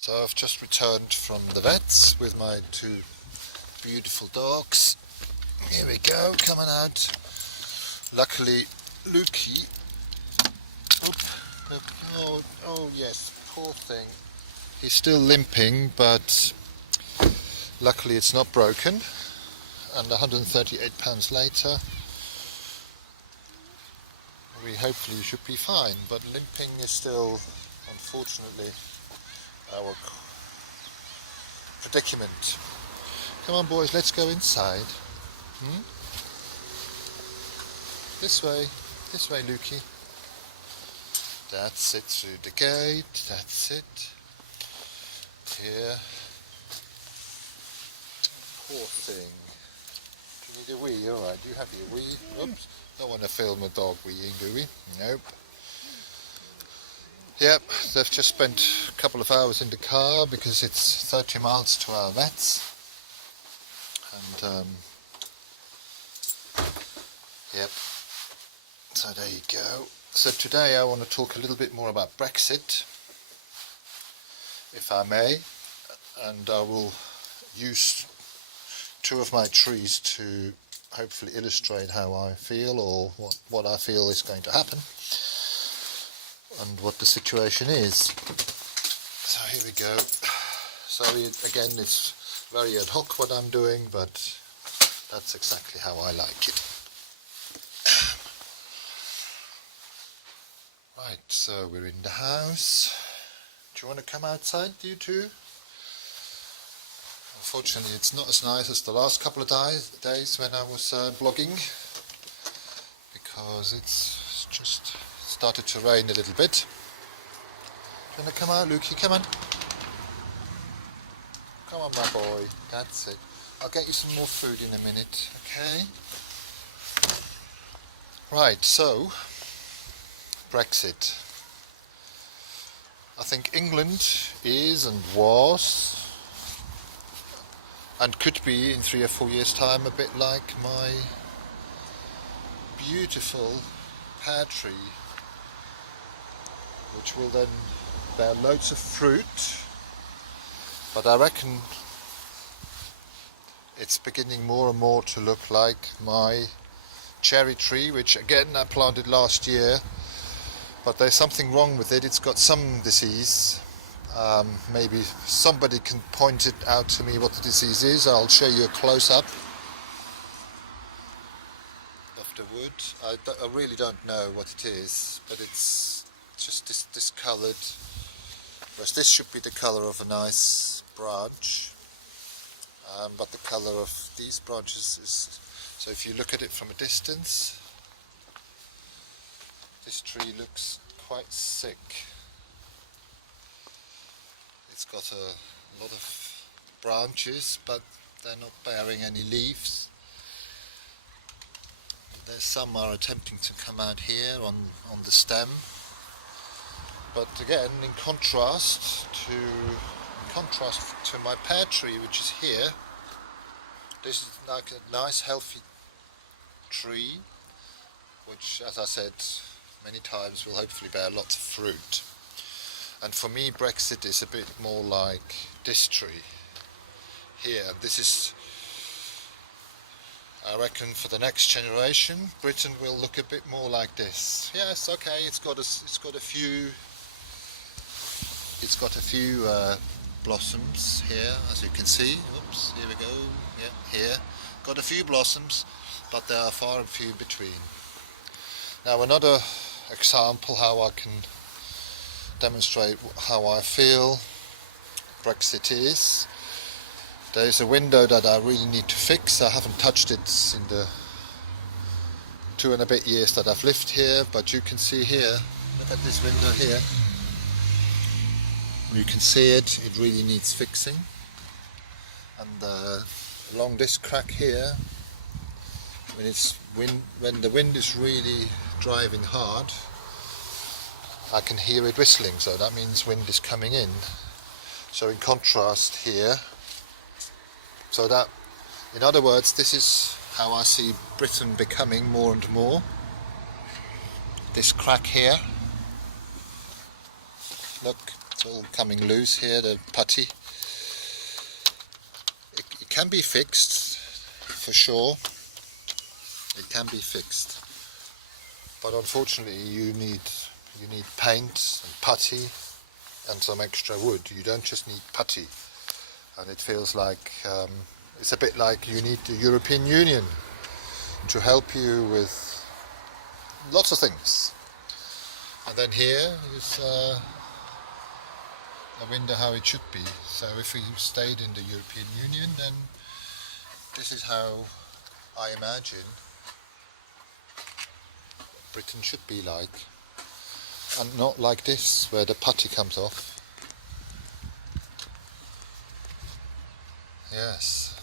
So I've just returned from the vets with my two beautiful dogs. Here we go, coming out. Luckily, Lukey. Oh yes, poor thing. He's still limping, but luckily it's not broken. And 138 pounds later, we hopefully should be fine. But limping is still, unfortunately, our predicament. Come on, boys, let's go inside. This way, Lukey. That's it, through the gate, that's it. Here. Poor thing. Do you need a wee? Alright, you have your wee. Oops, don't want to film a dog weeing, do we? Nope. Yep, they've just spent a couple of hours in the car because it's 30 miles to our vets. And, yep. So there you go. So today I want to talk a little bit more about Brexit, if I may, and I will use two of my trees to hopefully illustrate how I feel, or what I feel is going to happen, and what the situation is. So here we go. Sorry, again, it's very ad hoc what I'm doing, but that's exactly how I like it. Right, so we're in the house. Do you want to come outside, you two? Unfortunately, it's not as nice as the last couple of days when I was blogging, because it's just started to rain a little bit. Do you want to come out, Lukey? Come on. Come on, my boy. That's it. I'll get you some more food in a minute, okay? Right, so Brexit. I think England is and was and could be in 3 or 4 years' time a bit like my beautiful pear tree, which will then bear loads of fruit. But I reckon it's beginning more and more to look like my cherry tree, which again I planted last year, but there's something wrong with it. It's got some disease. Maybe somebody can point it out to me what the disease is. I'll show you a close-up of the wood. I really don't know what it is, but it's just discoloured. Whereas this should be the colour of a nice branch, but the colour of these branches is... So if you look at it from a distance, this tree looks quite sick. It's got a lot of branches, but they're not bearing any leaves. There's some are attempting to come out here on the stem. But again, in contrast to my pear tree, which is here, this is like a nice healthy tree, which, as I said many times, will hopefully bear lots of fruit. And for me, Brexit is a bit more like this tree here. This is, I reckon, for the next generation, Britain will look a bit more like this. Yes, okay, it's got a few blossoms here, as you can see. Oops, here we go. Yeah, here. Got a few blossoms, but there are far and few between. Now, another example how I can demonstrate how I feel Brexit is. There is a window that I really need to fix. I haven't touched it in the 2 and a bit years that I've lived here, but you can see here, look at this window here. You can see it really needs fixing. And along this crack here, when the wind is really driving hard, I can hear it whistling, so that means wind is coming in. So in contrast here, so that, in other words, this is how I see Britain becoming more and more. This crack here, look, It's all coming loose here, the putty. It can be fixed, for sure. It can be fixed. But unfortunately you need paint and putty and some extra wood. You don't just need putty. And it feels like it's a bit like you need the European Union to help you with lots of things. And then here is a window how it should be. So if we stayed in the European Union, then this is how I imagine Britain should be like. And not like this, where the putty comes off. Yes.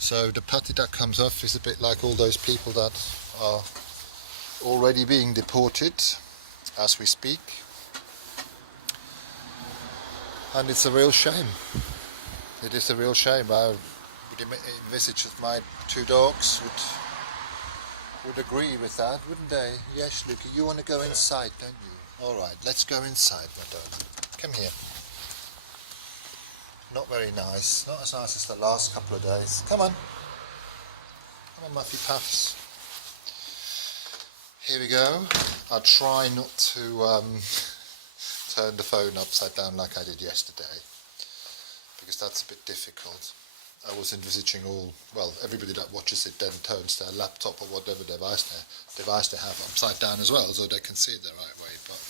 So the putty that comes off is a bit like all those people that are already being deported as we speak. And it's a real shame. It is a real shame. I would envisage that my two dogs would agree with that, wouldn't they? Yes, Lukey, you want to go inside, don't you? Alright, let's go inside, my darling. Come here. Not very nice. Not as nice as the last couple of days. Come on. Come on, Muffy Puffs. Here we go. I'll try not to turn the phone upside down like I did yesterday, because that's a bit difficult. I was envisaging everybody that watches it then turns their laptop or whatever device they have upside down as well, so they can see it the right way, but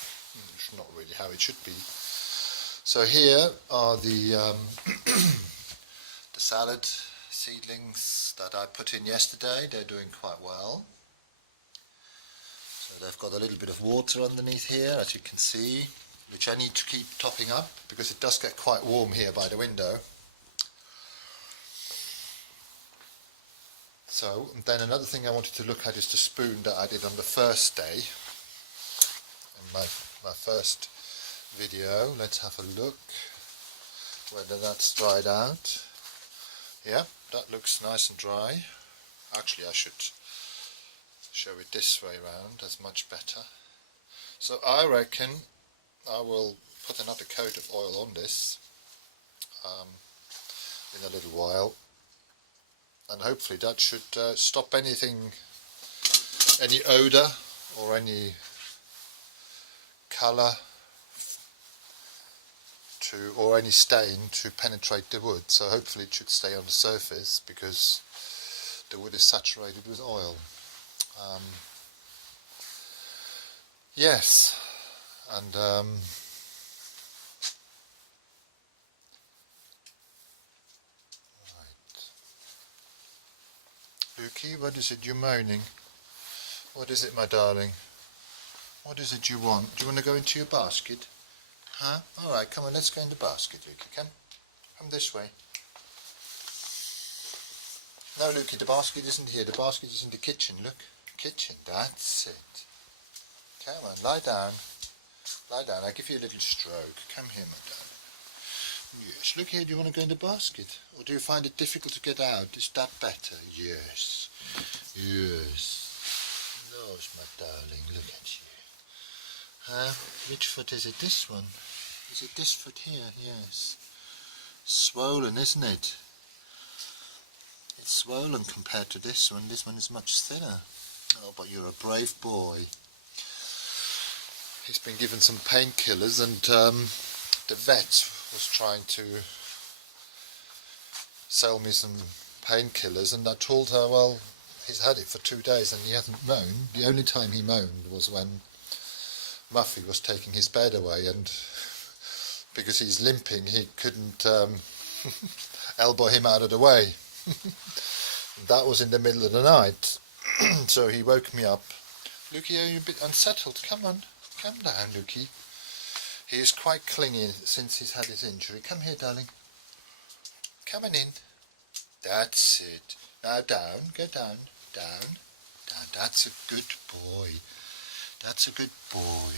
it's not really how it should be. So here are the the salad seedlings that I put in yesterday. They're doing quite well. So they've got a little bit of water underneath here, as you can see, which I need to keep topping up because it does get quite warm here by the window. So, and then another thing I wanted to look at is the spoon that I did on the first day, in my first video. Let's have a look whether that's dried out. Yeah, that looks nice and dry. Actually, I should show it this way around, that's much better. So I reckon I will put another coat of oil on this in a little while, and hopefully that should stop any odour or any colour or any stain to penetrate the wood. So hopefully it should stay on the surface because the wood is saturated with oil. Yes, and Lukey, what is it you're moaning? What is it, my darling? What is it you want? Do you want to go into your basket? Huh? Alright, come on, let's go in the basket, Lukey. Come this way. No, Lukey, the basket isn't here. The basket is in the kitchen, look. Kitchen, that's it. Come on, lie down. Lie down, I'll give you a little stroke. Come here, my darling. Yes, look here, do you want to go in the basket? Or do you find it difficult to get out? Is that better? Yes. Yes. Those, my darling, look at you. Which foot is it? This one? Is it this foot here? Yes. Swollen, isn't it? It's swollen compared to this one. This one is much thinner. Oh, but you're a brave boy. He's been given some painkillers, and the vet was trying to sell me some painkillers, and I told her, well, he's had it for 2 days and he hasn't moaned. The only time he moaned was when Muffy was taking his bed away, and because he's limping he couldn't elbow him out of the way. That was in the middle of the night. So he woke me up. Lukey, are you a bit unsettled? Come on, come down, Lukey. He is quite clingy since he's had his injury. Come here, darling. Come on in. That's it. Now down, go down, down, down. That's a good boy. That's a good boy.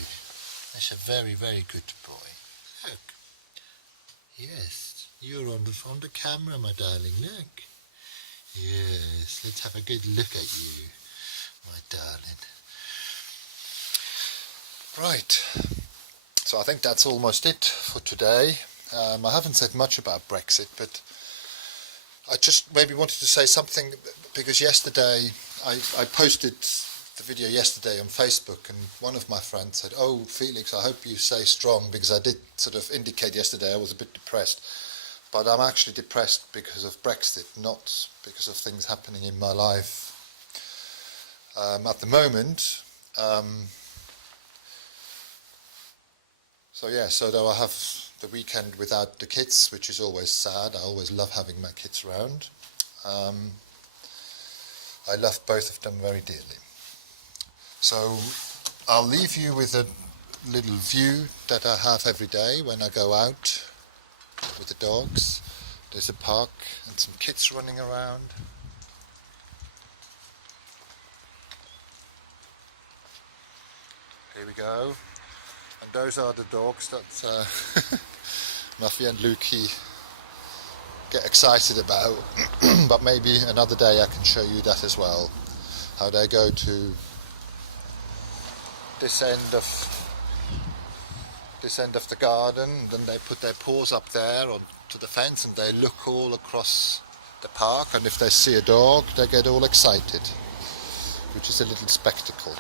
That's a very, very good boy. Look. Yes, you're on the camera, my darling. Look. Yes, let's have a good look at you, my darling. Right. So I think that's almost it for today. I haven't said much about Brexit, but I just maybe wanted to say something, because yesterday I posted the video yesterday on Facebook, and one of my friends said, "Oh, Felix, I hope you stay strong," because I did sort of indicate yesterday I was a bit depressed. But I'm actually depressed because of Brexit, not because of things happening in my life at the moment. So though I have the weekend without the kids, which is always sad, I always love having my kids around. I love both of them very dearly. So I'll leave you with a little view that I have every day when I go out with the dogs. There's a park and some kids running around. Here we go. And those are the dogs that Muffy and Lukey get excited about. But maybe another day I can show you that as well. How they go to this end of the garden, then they put their paws up there onto the fence and they look all across the park, and if they see a dog they get all excited, which is a little spectacle.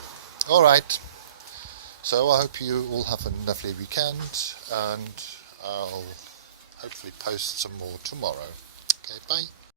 Alright, so I hope you all have a lovely weekend, and I'll hopefully post some more tomorrow. Okay, bye.